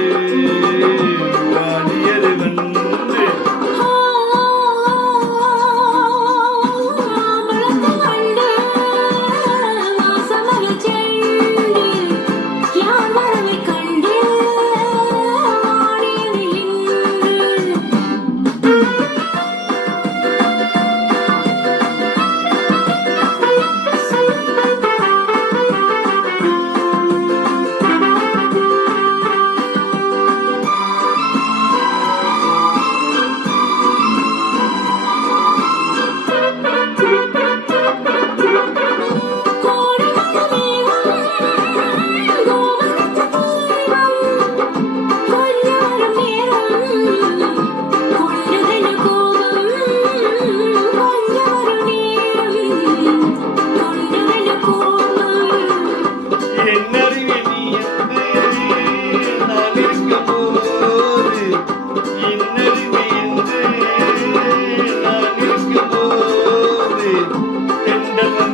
Thank you.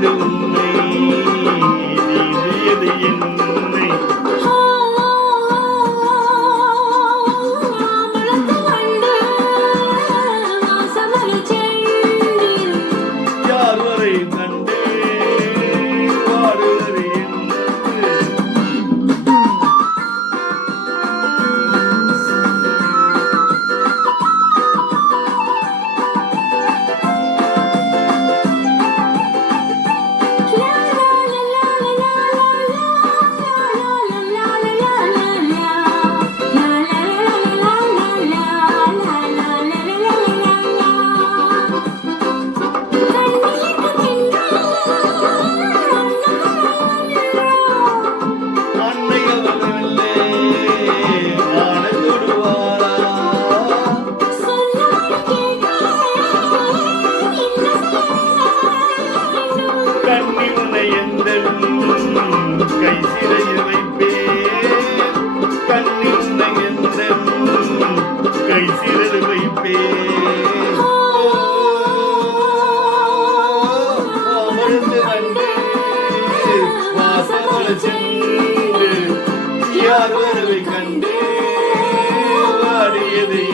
வரும் வந்து வாசமல சென்று யார் வரவை கண்டு வாடியது